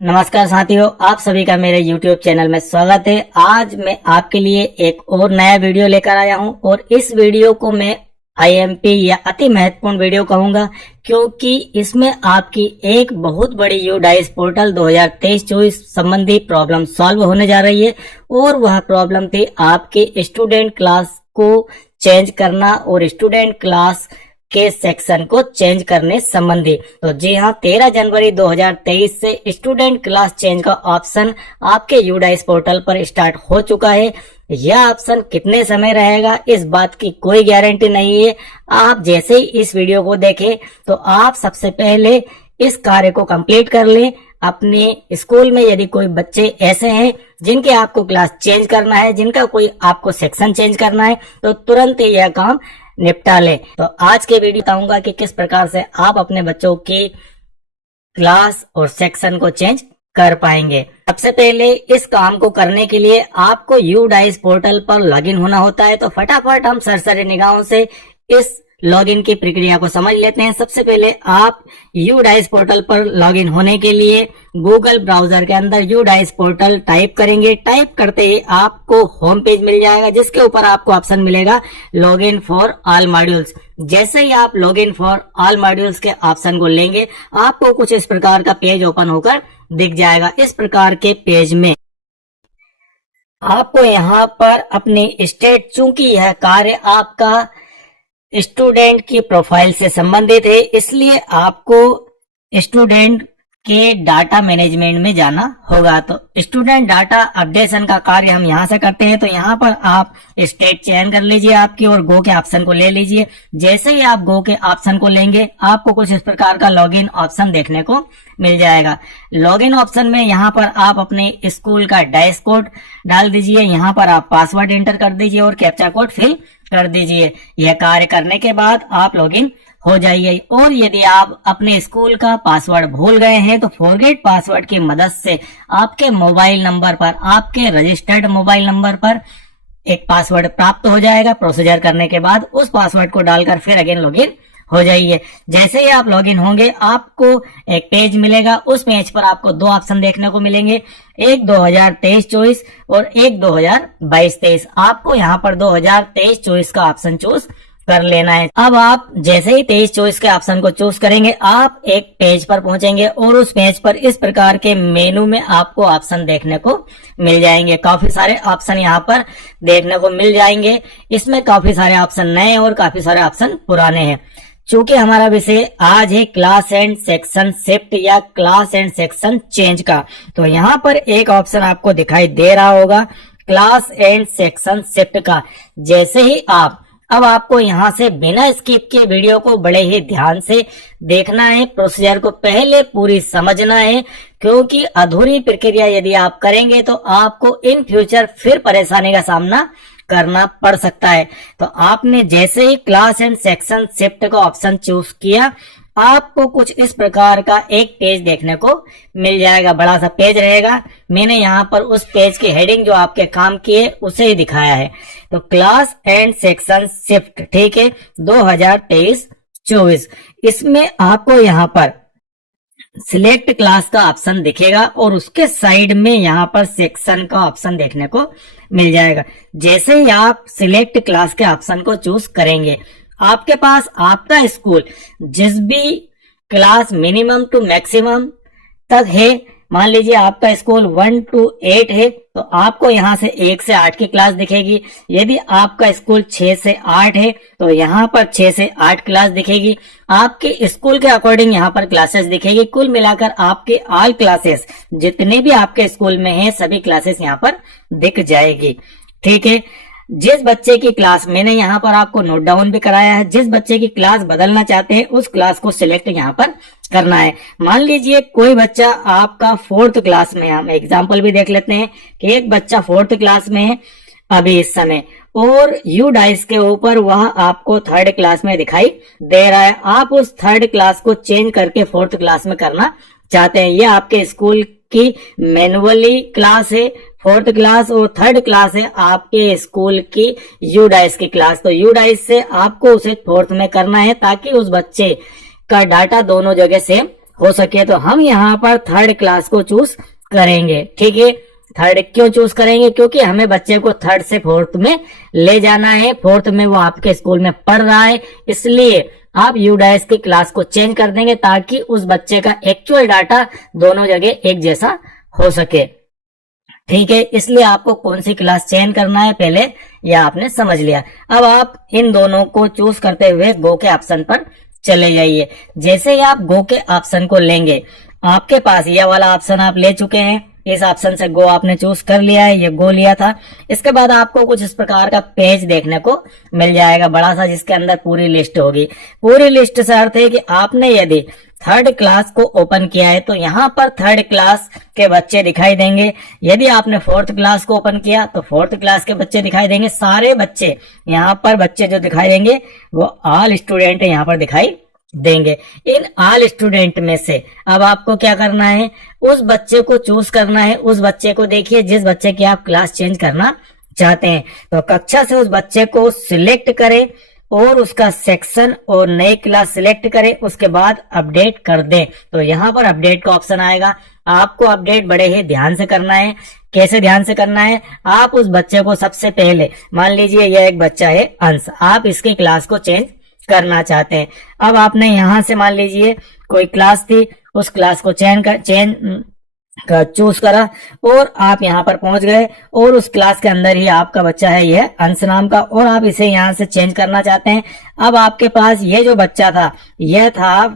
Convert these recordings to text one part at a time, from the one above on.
नमस्कार साथियों, आप सभी का मेरे YouTube चैनल में स्वागत है। आज मैं आपके लिए एक और नया वीडियो लेकर आया हूं और इस वीडियो को मैं IMP या अति महत्वपूर्ण वीडियो कहूंगा, क्योंकि इसमें आपकी एक बहुत बड़ी यूडाइस पोर्टल 2023-24 संबंधी प्रॉब्लम सॉल्व होने जा रही है। और वह प्रॉब्लम थी आपके स्टूडेंट क्लास को चेंज करना और स्टूडेंट क्लास के सेक्शन को चेंज करने संबंधी। तो जी हाँ, 13 जनवरी 2023 से स्टूडेंट क्लास चेंज का ऑप्शन आपके यूडाइस पोर्टल पर स्टार्ट हो चुका है। यह ऑप्शन कितने समय रहेगा इस बात की कोई गारंटी नहीं है। आप जैसे ही इस वीडियो को देखें तो आप सबसे पहले इस कार्य को कंप्लीट कर लें। अपने स्कूल में यदि कोई बच्चे ऐसे हैं जिनके आपको क्लास चेंज करना है, जिनका कोई आपको सेक्शन चेंज करना है, तो तुरंत ही यह काम निपटा ले। तो आज के वीडियो बताऊंगा कि किस प्रकार से आप अपने बच्चों की क्लास और सेक्शन को चेंज कर पाएंगे। सबसे पहले इस काम को करने के लिए आपको यूडाइस पोर्टल पर लॉगिन होना होता है। तो फटाफट हम सरसरी निगाहों से इस लॉगिन की प्रक्रिया को समझ लेते हैं। सबसे पहले आप यूडाइस पोर्टल पर लॉगिन होने के लिए गूगल ब्राउजर के अंदर यूडाइस पोर्टल टाइप करेंगे। टाइप करते ही आपको होम पेज मिल जाएगा, जिसके ऊपर आपको ऑप्शन मिलेगा लॉगिन फॉर ऑल मॉड्यूल्स। जैसे ही आप लॉगिन फॉर ऑल मॉड्यूल्स के ऑप्शन को लेंगे, आपको कुछ इस प्रकार का पेज ओपन होकर दिख जाएगा। इस प्रकार के पेज में आपको यहाँ पर अपनी स्टेट, चूंकि यह कार्य आपका स्टूडेंट की प्रोफाइल से संबंधित है, इसलिए आपको स्टूडेंट के डाटा मैनेजमेंट में जाना होगा। तो स्टूडेंट डाटा अपडेशन का कार्य हम यहाँ से करते हैं। तो यहाँ पर आप स्टेट चयन कर लीजिए आपकी और गो के ऑप्शन को ले लीजिए। जैसे ही आप गो के ऑप्शन को लेंगे, आपको कुछ इस प्रकार का लॉगिन ऑप्शन देखने को मिल जाएगा। लॉगिन ऑप्शन में यहाँ पर आप अपने स्कूल का डैश कोड डाल दीजिए। यहाँ पर आप पासवर्ड एंटर कर दीजिए और कैप्चा कोड फिल कर दीजिए। यह कार्य करने के बाद आप लॉगिन हो जाइए। और यदि आप अपने स्कूल का पासवर्ड भूल गए हैं तो फॉरगेट पासवर्ड की मदद से आपके मोबाइल नंबर पर, आपके रजिस्टर्ड मोबाइल नंबर पर एक पासवर्ड प्राप्त हो जाएगा। प्रोसीजर करने के बाद उस पासवर्ड को डालकर फिर अगेन लॉगिन हो जाइए। जैसे ही आप लॉगिन होंगे, आपको एक पेज मिलेगा। उस पेज पर आपको दो ऑप्शन देखने को मिलेंगे, एक 2023-24 और एक 2022-23। आपको यहाँ पर 2023-24 का ऑप्शन चूज कर लेना है। अब आप जैसे ही 23-24 के ऑप्शन को चूज करेंगे, आप एक पेज पर पहुंचेंगे और उस पेज पर इस प्रकार के मेनू में आपको ऑप्शन देखने को मिल जाएंगे। काफी सारे ऑप्शन यहाँ पर देखने को मिल जाएंगे। इसमें काफी सारे ऑप्शन नए और काफी सारे ऑप्शन पुराने हैं। चूंकि हमारा विषय आज है क्लास एंड सेक्शन शिफ्ट या क्लास एंड सेक्शन चेंज का, तो यहाँ पर एक ऑप्शन आपको दिखाई दे रहा होगा क्लास एंड सेक्शन शिफ्ट का। जैसे ही अब आपको यहाँ से बिना स्किप के वीडियो को बड़े ही ध्यान से देखना है, प्रोसीजर को पहले पूरी समझना है, क्योंकि अधूरी प्रक्रिया यदि आप करेंगे तो आपको इन फ्यूचर फिर परेशानी का सामना करना पड़ सकता है। तो आपने जैसे ही क्लास एंड सेक्शन शिफ्ट का ऑप्शन चूज किया, आपको कुछ इस प्रकार का एक पेज देखने को मिल जाएगा। बड़ा सा पेज रहेगा। मैंने यहाँ पर उस पेज की हेडिंग जो आपके काम की है उसे ही दिखाया है। तो क्लास एंड सेक्शन शिफ्ट, ठीक है, 2023-24। इसमें आपको यहाँ पर सिलेक्ट क्लास का ऑप्शन दिखेगा और उसके साइड में यहाँ पर सेक्शन का ऑप्शन देखने को मिल जाएगा। जैसे ही आप सिलेक्ट क्लास के ऑप्शन को चूज करेंगे, आपके पास आपका स्कूल जिस भी क्लास मिनिमम टू मैक्सिमम तक है, मान लीजिए आपका स्कूल 1 to 8 है, तो आपको यहाँ से 1 से 8 की क्लास दिखेगी। यदि आपका स्कूल 6 से 8 है तो यहाँ पर 6 से 8 क्लास दिखेगी। आपके स्कूल के अकॉर्डिंग यहाँ पर क्लासेस दिखेगी। कुल मिलाकर आपके ऑल क्लासेस जितने भी आपके स्कूल में हैं, सभी क्लासेस यहाँ पर दिख जाएगी। ठीक है, जिस बच्चे की क्लास, मैंने यहाँ पर आपको नोट डाउन भी कराया है, जिस बच्चे की क्लास बदलना चाहते हैं उस क्लास को सिलेक्ट यहाँ पर करना है। मान लीजिए कोई बच्चा आपका 4th क्लास में, हम एग्जाम्पल भी देख लेते हैं कि एक बच्चा 4th क्लास में है अभी इस समय, और यूडाइस के ऊपर वह आपको 3rd क्लास में दिखाई दे रहा है। आप उस 3rd क्लास को चेंज करके 4th क्लास में करना चाहते हैं। ये आपके स्कूल की मैनुअली क्लास है 4th क्लास, और 3rd क्लास है आपके स्कूल की यूडाइस की क्लास। तो यूडाइस से आपको उसे 4th में करना है, ताकि उस बच्चे का डाटा दोनों जगह सेम हो सके तो हम यहाँ पर थर्ड क्लास को चूज करेंगे। ठीक है, थर्ड क्यों चूज करेंगे? क्योंकि हमें बच्चे को थर्ड से फोर्थ में ले जाना है, फोर्थ में वो आपके स्कूल में पढ़ रहा है, इसलिए आप यूडाइस की क्लास को चेंज कर देंगे ताकि उस बच्चे का एक्चुअल डाटा दोनों जगह एक जैसा हो सके। ठीक है, इसलिए आपको कौन सी क्लास चेंज करना है पहले यह आपने समझ लिया। अब आप इन दोनों को चूज करते हुए गो के ऑप्शन पर चले जाइए। जैसे ही आप गो के ऑप्शन को लेंगे, आपके पास यह वाला ऑप्शन आप ले चुके हैं, इस ऑप्शन से गो आपने चूज कर लिया है, ये गो लिया था। इसके बाद आपको कुछ इस प्रकार का पेज देखने को मिल जाएगा बड़ा सा, जिसके अंदर पूरी लिस्ट होगी। पूरी लिस्ट से अर्थ है कि आपने यदि थर्ड क्लास को ओपन किया है तो यहाँ पर थर्ड क्लास के बच्चे दिखाई देंगे। यदि आपने फोर्थ क्लास को ओपन किया तो फोर्थ क्लास के बच्चे दिखाई देंगे। सारे बच्चे यहाँ पर बच्चे जो दिखाई देंगे वो ऑल स्टूडेंट यहाँ पर दिखाई देंगे। इन ऑल स्टूडेंट में से अब आपको क्या करना है, उस बच्चे को चूज करना है। उस बच्चे को देखिए जिस बच्चे की आप क्लास चेंज करना चाहते हैं, तो कक्षा से उस बच्चे को सिलेक्ट करें और उसका सेक्शन और नई क्लास सिलेक्ट करें, उसके बाद अपडेट कर दें। तो यहाँ पर अपडेट का ऑप्शन आएगा। आपको अपडेट बड़े ही ध्यान से करना है। कैसे ध्यान से करना है? आप उस बच्चे को सबसे पहले, मान लीजिए यह एक बच्चा है अंश, आप इसकी क्लास को चेंज करना चाहते हैं। अब आपने यहाँ से मान लीजिए कोई क्लास थी, उस क्लास को चूज करा और आप यहाँ पर पहुंच गए और उस क्लास के अंदर ही आपका बच्चा है यह अंश नाम का, और आप इसे यहाँ से चेंज करना चाहते हैं। अब आपके पास ये जो बच्चा था यह था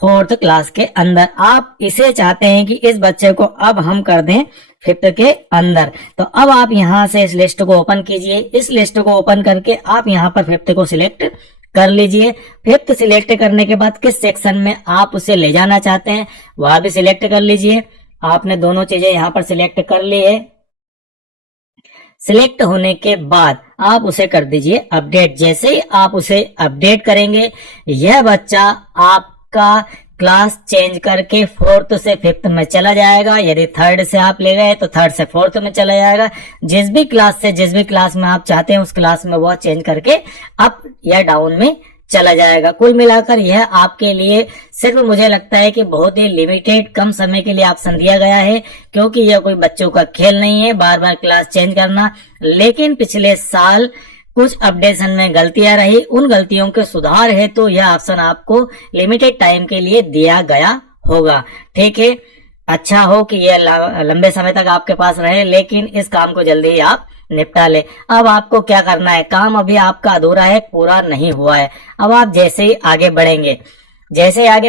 फोर्थ क्लास के अंदर, आप इसे चाहते हैं कि इस बच्चे को अब हम कर दें फिफ्थ के अंदर। तो अब आप यहाँ से इस लिस्ट को ओपन कीजिए। इस लिस्ट को ओपन करके आप यहाँ पर फिफ्थ को सिलेक्ट कर लीजिए। फिफ्थ सिलेक्ट करने के बाद किस सेक्शन में आप उसे ले जाना चाहते हैं वह भी सिलेक्ट कर लीजिए। आपने दोनों चीजें यहाँ पर सिलेक्ट कर ली है। सिलेक्ट होने के बाद आप उसे कर दीजिए अपडेट। जैसे ही आप उसे अपडेट करेंगे, यह बच्चा आपका क्लास चेंज करके फोर्थ से फिफ्थ में चला जाएगा। यदि थर्ड से आप ले गए तो थर्ड से फोर्थ में चला जाएगा। जिस भी क्लास में आप चाहते हैं उस क्लास में वह चेंज करके अप या डाउन में चला जाएगा। कुल मिलाकर यह आपके लिए सिर्फ मुझे लगता है कि बहुत ही लिमिटेड कम समय के लिए ऑप्शन दिया गया है, क्योंकि यह कोई बच्चों का खेल नहीं है बार बार क्लास चेंज करना। लेकिन पिछले साल कुछ अपडेशन में गलतियां रही, उन गलतियों के सुधार है तो यह ऑप्शन आपको लिमिटेड टाइम के लिए दिया गया होगा। ठीक है, अच्छा हो कि यह लंबे समय तक आपके पास रहे, लेकिन इस काम को जल्दी ही आप निपटा ले। अब आपको क्या करना है, काम अभी आपका अधूरा है, पूरा नहीं हुआ है। अब आप जैसे ही आगे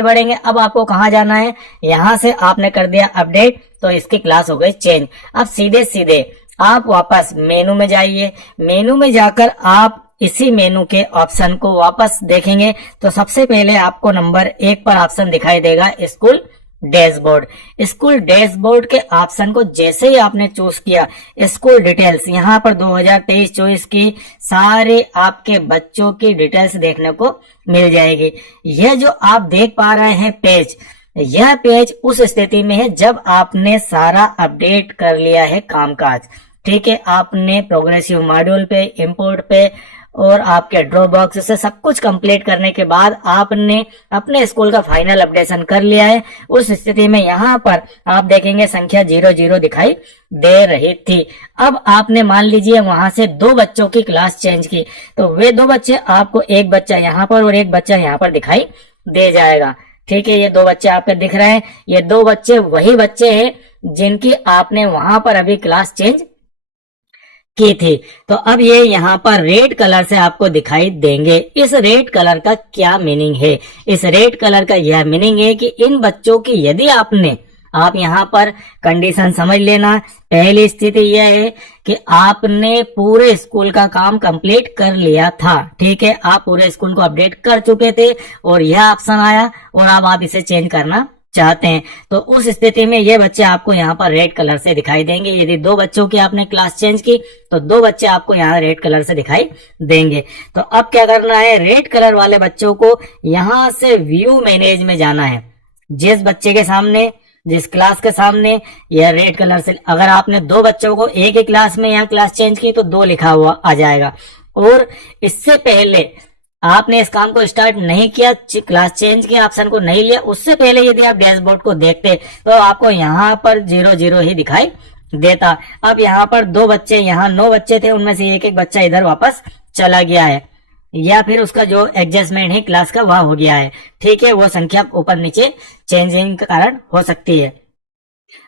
बढ़ेंगे अब आपको कहाँ जाना है, यहाँ से आपने कर दिया अपडेट तो इसकी क्लास हो गई चेंज। अब सीधे सीधे आप वापस मेनू में जाइए। मेनू में जाकर आप इसी मेनू के ऑप्शन को वापस देखेंगे तो सबसे पहले आपको नंबर 1 पर ऑप्शन दिखाई देगा स्कूल डैशबोर्ड। स्कूल डैशबोर्ड के ऑप्शन को जैसे ही आपने चूज किया, स्कूल डिटेल्स, यहाँ पर 2023-24 की सारे आपके बच्चों की डिटेल्स देखने को मिल जाएगी। यह जो आप देख पा रहे हैं पेज, यह पेज उस स्थिति में है जब आपने सारा अपडेट कर लिया है कामकाज। ठीक है, आपने प्रोग्रेसिव मॉड्यूल पे, इंपोर्ट पे और आपके ड्रॉप बॉक्स से सब कुछ कंप्लीट करने के बाद आपने अपने स्कूल का फाइनल अपडेशन कर लिया है। उस स्थिति में यहाँ पर आप देखेंगे संख्या 00 दिखाई दे रही थी। अब आपने मान लीजिए वहां से 2 बच्चों की क्लास चेंज की, तो वे 2 बच्चे आपको, एक बच्चा यहाँ पर और एक बच्चा यहाँ पर दिखाई दे जाएगा। ठीक है, ये 2 बच्चे आपके दिख रहे हैं। ये 2 बच्चे वही बच्चे हैं जिनकी आपने वहां पर अभी क्लास चेंज की थी। तो अब ये यहाँ पर रेड कलर से आपको दिखाई देंगे। इस रेड कलर का क्या मीनिंग है? इस रेड कलर का यह मीनिंग है कि इन बच्चों की यदि आप यहाँ पर कंडीशन समझ लेना। पहली स्थिति यह है कि आपने पूरे स्कूल का काम कंप्लीट कर लिया था। ठीक है, आप पूरे स्कूल को अपडेट कर चुके थे और यह ऑप्शन आया और अब आप इसे चेंज करना चाहते हैं, तो उस स्थिति में ये बच्चे आपको यहाँ पर रेड कलर से दिखाई देंगे। यदि 2 बच्चों की आपने क्लास चेंज की तो 2 बच्चे आपको यहाँ रेड कलर से दिखाई देंगे। तो अब क्या करना है, रेड कलर वाले बच्चों को यहाँ से व्यू मैनेज में जाना है। जिस बच्चे के सामने, जिस क्लास के सामने यह रेड कलर से, अगर आपने 2 बच्चों को एक ही क्लास में यहाँ क्लास चेंज की तो 2 लिखा हुआ आ जाएगा। और इससे पहले आपने इस काम को स्टार्ट नहीं किया, क्लास चेंज के ऑप्शन को नहीं लिया, उससे पहले यदि आप डैशबोर्ड को देखते तो आपको यहाँ पर 0 0 ही दिखाई देता। अब यहाँ पर 2 बच्चे, यहाँ 9 बच्चे थे, उनमें से एक बच्चा इधर वापस चला गया है, या फिर उसका जो एडजस्टमेंट है क्लास का वह हो गया है। ठीक है, वो संख्या ऊपर नीचे चेंजिंग के कारण हो सकती है।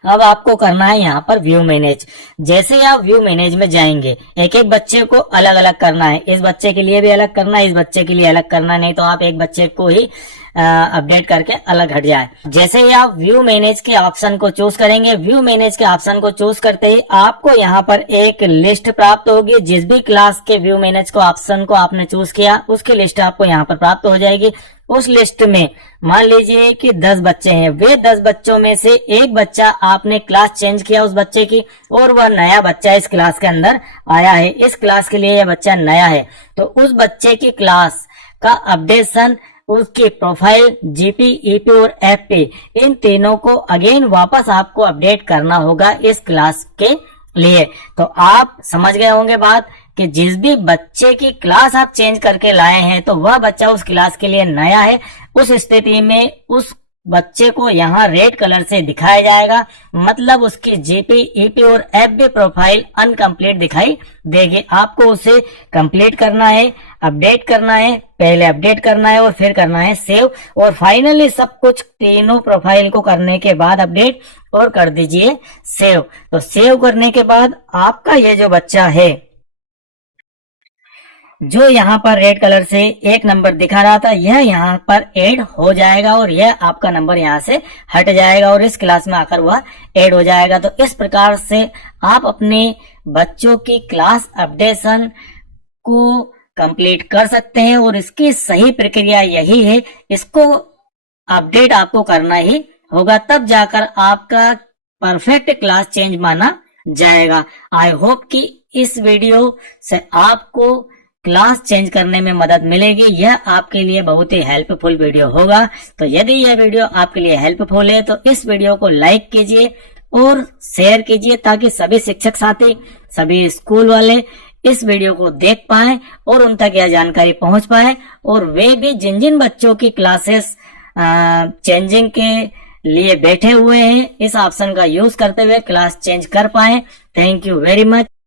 अब आपको करना है यहाँ पर व्यू मैनेज। जैसे ही आप व्यू मैनेज में जाएंगे, एक एक बच्चे को अलग अलग करना है। इस बच्चे के लिए भी अलग करना है, इस बच्चे के लिए अलग करना, नहीं तो आप एक बच्चे को ही अपडेट करके अलग हट जाए। जैसे ही आप व्यू मैनेज के ऑप्शन को चूज करेंगे, व्यू मैनेज के ऑप्शन को चूज करते ही आपको यहाँ पर एक लिस्ट प्राप्त होगी। जिस भी क्लास के व्यू मैनेज को ऑप्शन को आपने चूज किया, उसकी लिस्ट आपको यहाँ पर प्राप्त हो जाएगी। उस लिस्ट में मान लीजिए कि 10 बच्चे हैं, वे 10 बच्चों में से एक बच्चा आपने क्लास चेंज किया उस बच्चे की, और वह नया बच्चा इस क्लास के अंदर आया है, इस क्लास के लिए यह बच्चा नया है, तो उस बच्चे की क्लास का अपडेशन, उसकी प्रोफाइल, जीपी, ईपी और एफपी, इन तीनों को अगेन वापस आपको अपडेट करना होगा इस क्लास के लिए। तो आप समझ गए होंगे बात कि जिस भी बच्चे की क्लास आप चेंज करके लाए हैं तो वह बच्चा उस क्लास के लिए नया है। उस स्थिति में उस बच्चे को यहाँ रेड कलर से दिखाया जाएगा, मतलब उसकी जीपी, ईपी और एफबी प्रोफाइल अनकंप्लीट दिखाई देगी। आपको उसे कंप्लीट करना है, अपडेट करना है, पहले अपडेट करना है और फिर करना है सेव, और फाइनली सब कुछ तीनों प्रोफाइल को करने के बाद अपडेट और कर दीजिए सेव। तो सेव करने के बाद आपका ये जो बच्चा है, जो यहाँ पर रेड कलर से 1 नंबर दिखा रहा था, यह यहाँ पर ऐड हो जाएगा और यह आपका नंबर यहाँ से हट जाएगा और इस क्लास में आकर वह ऐड हो जाएगा। तो इस प्रकार से आप अपने बच्चों की क्लास अपडेशन को कंप्लीट कर सकते हैं, और इसकी सही प्रक्रिया यही है, इसको अपडेट आपको करना ही होगा, तब जाकर आपका परफेक्ट क्लास चेंज माना जाएगा। आई होप कि इस वीडियो से आपको क्लास चेंज करने में मदद मिलेगी। यह आपके लिए बहुत ही हेल्पफुल वीडियो होगा। तो यदि यह वीडियो आपके लिए हेल्पफुल है तो इस वीडियो को लाइक कीजिए और शेयर कीजिए, ताकि सभी शिक्षक साथी, सभी स्कूल वाले इस वीडियो को देख पाए और उन तक यह जानकारी पहुंच पाए, और वे भी जिन जिन बच्चों की क्लासेस चेंजिंग के लिए बैठे हुए हैं, इस ऑप्शन का यूज करते हुए क्लास चेंज कर पाए। Thank you very much.